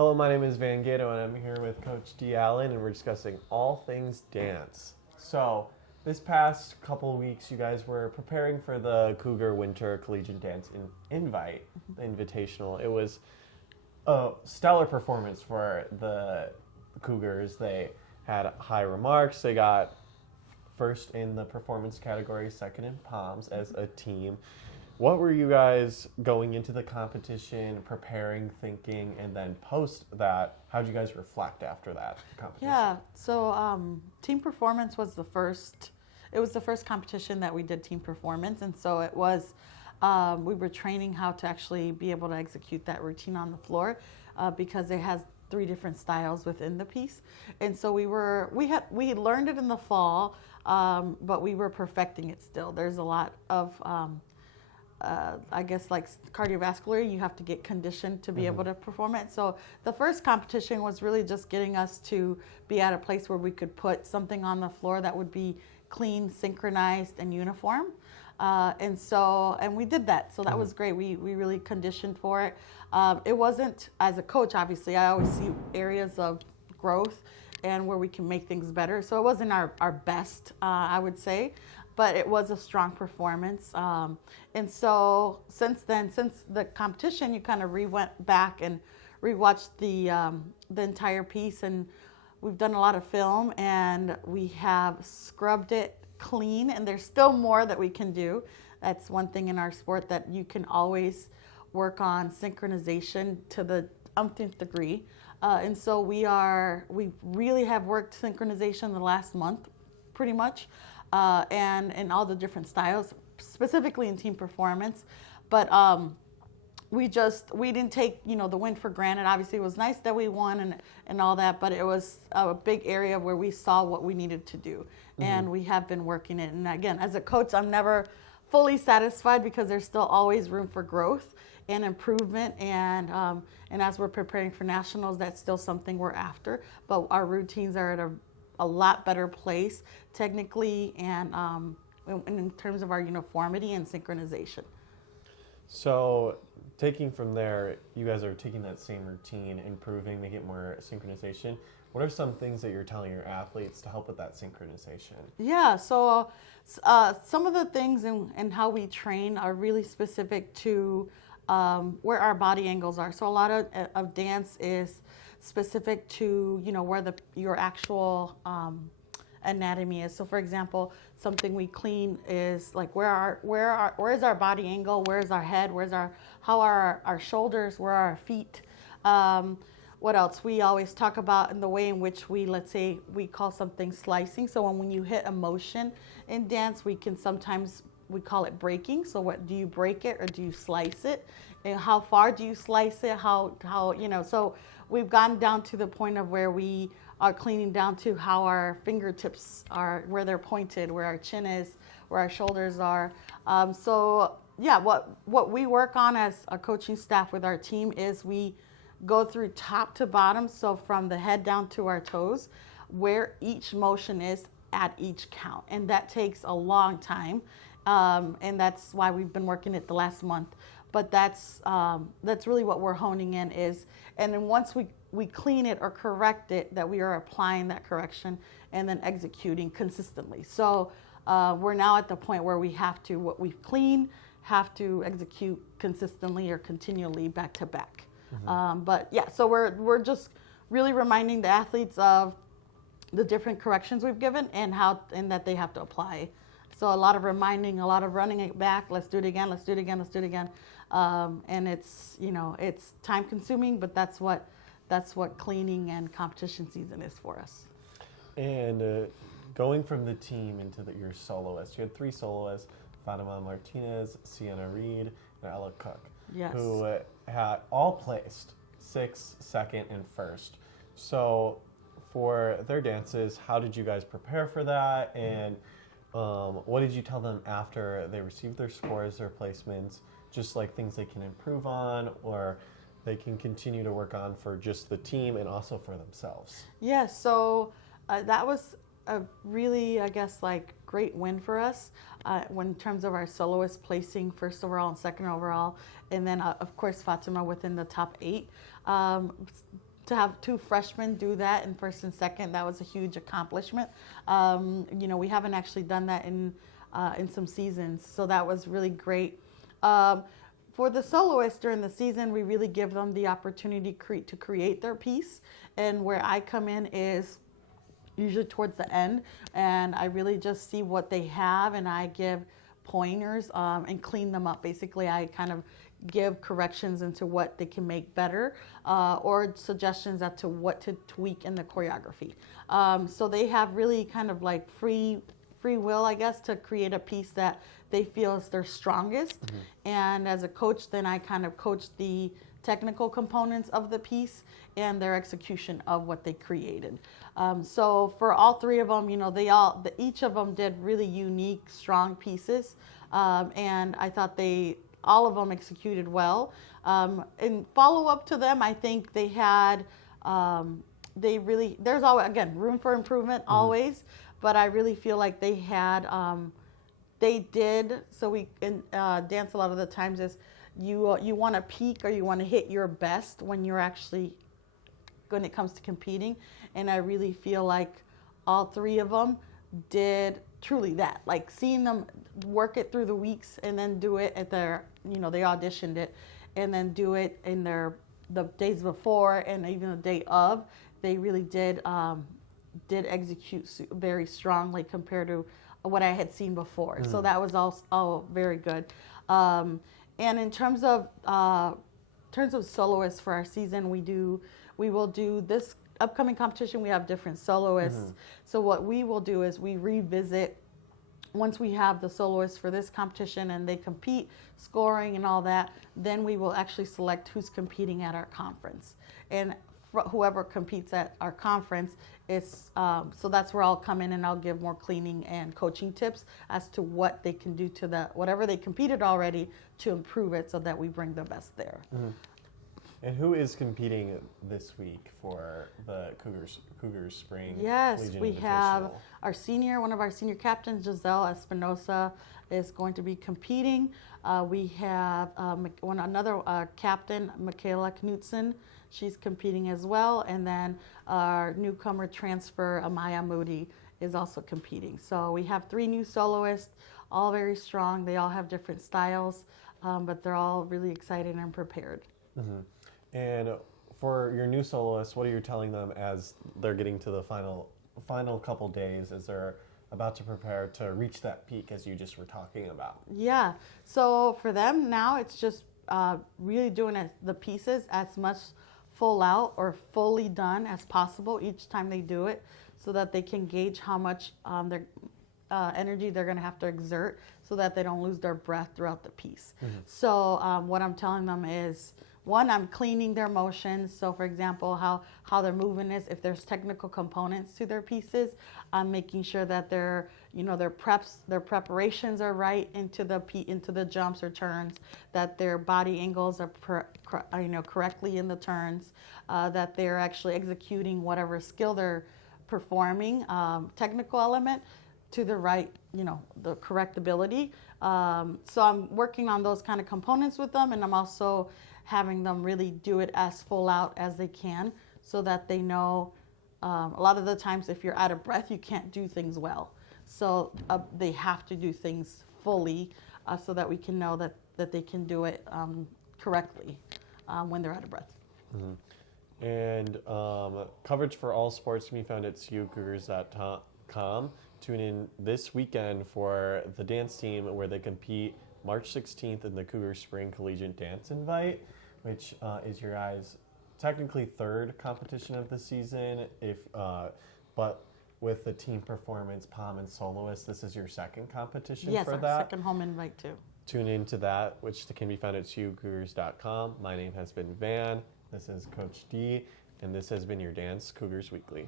Hello, my name is Van Gato, and I'm here with Coach D. Allen, and we're discussing all things dance. So, this past couple of weeks, you guys were preparing for the Cougar Winter Collegiate Dance Invitational. It was a stellar performance for the Cougars. They had high remarks. They got first in the performance category, second in POMs as a team. What were you guys going into the competition, preparing, thinking, and then post that? How did you guys reflect after that competition? Yeah, so team performance was the first competition that we did team performance. And so it was, we were training how to actually be able to execute that routine on the floor because it has 3 different styles within the piece. And so we had learned it in the fall, but we were perfecting it still. There's a lot of, I guess, like cardiovascular, you have to get conditioned to be able to perform it. So the first competition was really just getting us to be at a place where we could put something on the floor that would be clean, synchronized, and uniform. And we did that. So that was great. We really conditioned for it. It wasn't, as a coach, obviously, I always see areas of growth and where we can make things better. So it wasn't our best, I would say, but it was a strong performance. And so since then, since the competition, you kind of went back and rewatched the entire piece, and we've done a lot of film, and we have scrubbed it clean, and there's still more that we can do. That's one thing in our sport, that you can always work on synchronization to the umpteenth degree. And so we really have worked synchronization the last month, pretty much, and in all the different styles, specifically in team performance. But we didn't take the win for granted. Obviously, it was nice that we won and all that, but it was a big area where we saw what we needed to do, and we have been working it. And again, as a coach, I'm never fully satisfied because there's still always room for growth and improvement. And as we're preparing for nationals, that's still something we're after. But our routines are at a lot better place technically and in terms of our uniformity and synchronization. So taking from there, you guys are taking that same routine, improving, making it more synchronization. What are some things that you're telling your athletes to help with that synchronization? Yeah, so some of the things and how we train are really specific to where our body angles are. So a lot of dance is specific to where your actual anatomy is. So for example, something we clean is like where is our body angle, where's our head, how are our shoulders, where are our feet. What else? We always talk about in the way in which let's say we call something slicing. So when you hit a motion in dance, we call it breaking. So what do you break it or do you slice it? And how far do you slice it? How so we've gotten down to the point of where we are cleaning down to how our fingertips are, where they're pointed, where our chin is, where our shoulders are. So yeah, what we work on as a coaching staff with our team is we go through top to bottom, so from the head down to our toes, where each motion is at each count. And that takes a long time, and that's why we've been working it the last month. But that's really what we're honing in is, and then once we clean it or correct it, that we are applying that correction and then executing consistently. So we're now at the point where what we've cleaned have to execute consistently or continually back to back. But yeah, so we're just really reminding the athletes of the different corrections we've given and that they have to apply. So a lot of reminding, a lot of running it back. Let's do it again. Let's do it again. Let's do it again. And it's time consuming, but that's what cleaning and competition season is for us. And going from the team into your soloists, you had 3 soloists: Fatima Martinez, Sienna Reed, and Ella Cook, yes, who had all placed 6th, 2nd, and 1st. So for their dances, how did you guys prepare for that? And what did you tell them after they received their scores, their placements, just like things they can improve on or they can continue to work on for just the team and also for themselves? Yeah, so that was a really, I guess, like great win for us in terms of our soloists placing 1st overall and 2nd overall, and then of course Fatima within the top 8. to have 2 freshmen do that in first and second, that was a huge accomplishment. We haven't actually done that in some seasons, so that was really great. For the soloists during the season, we really give them the opportunity to create their piece, and where I come in is usually towards the end, and I really just see what they have, and I give pointers and clean them up. Basically, I kind of give corrections into what they can make better, or suggestions as to what to tweak in the choreography. So they have really kind of like free will, I guess, to create a piece that they feel is their strongest. Mm-hmm. And as a coach, then I kind of coach the technical components of the piece and their execution of what they created. So for all 3 of them, each of them did really unique, strong pieces, and I thought all of them executed well. In follow up to them, I think they had, there's always, again, room for improvement always, but I really feel like they had, they did, so we in dance a lot of the times is you want to peak or you want to hit your best when it comes to competing, and I really feel like all 3 of them did truly that, like seeing them work it through the weeks and then do it at they auditioned it and then do it in the days before and even the day of. They really did execute very strongly compared to what I had seen before. Mm-hmm. So that was all very good. And in terms of soloists for our season, we will do this upcoming competition. We have different soloists. Mm-hmm. So what we will do is we revisit once we have the soloists for this competition and they compete, scoring and all that, then we will actually select who's competing at our conference. And whoever competes at our conference is, so that's where I'll come in and I'll give more cleaning and coaching tips as to what they can do to whatever they competed already to improve it so that we bring the best there. Mm-hmm. And who is competing this week for the Cougars Spring? Yes, we have one of our senior captains, Giselle Espinosa, is going to be competing. We have another captain, Michaela Knutson. She's competing as well. And then our newcomer transfer, Amaya Moody, is also competing. So we have 3 new soloists, all very strong. They all have different styles, but they're all really excited and prepared. Mm-hmm. And for your new soloists, what are you telling them as they're getting to the final couple days as they're about to prepare to reach that peak as you just were talking about? Yeah. So for them now, it's just really doing the pieces as much full out or fully done as possible each time they do it, so that they can gauge how much their energy they're going to have to exert so that they don't lose their breath throughout the piece. Mm-hmm. So what I'm telling them is, 1, I'm cleaning their motions. So for example, how their movement is, if there's technical components to their pieces, I'm making sure that their preparations are right into the jumps or turns, that their body angles are correctly in the turns, that they're actually executing whatever skill they're performing, technical element, to the right, the correct ability. So I'm working on those kind of components with them, and I'm also having them really do it as full out as they can, so that they know a lot of the times if you're out of breath, you can't do things well. So they have to do things fully so that we can know that they can do it correctly when they're out of breath. Mm-hmm. And coverage for all sports can be found at CUCougars.com. Tune in this weekend for the dance team where they compete March 16th in the Cougar Spring Collegiate Dance Invite, which is your guys' technically 3rd competition of the season. But with the team performance, POM, and soloist, this is your 2nd competition for that. Yes, our 2nd home invite too. Tune into that, which can be found at CUCougars.com. My name has been Van. This is Coach D, and this has been your Dance Cougars Weekly.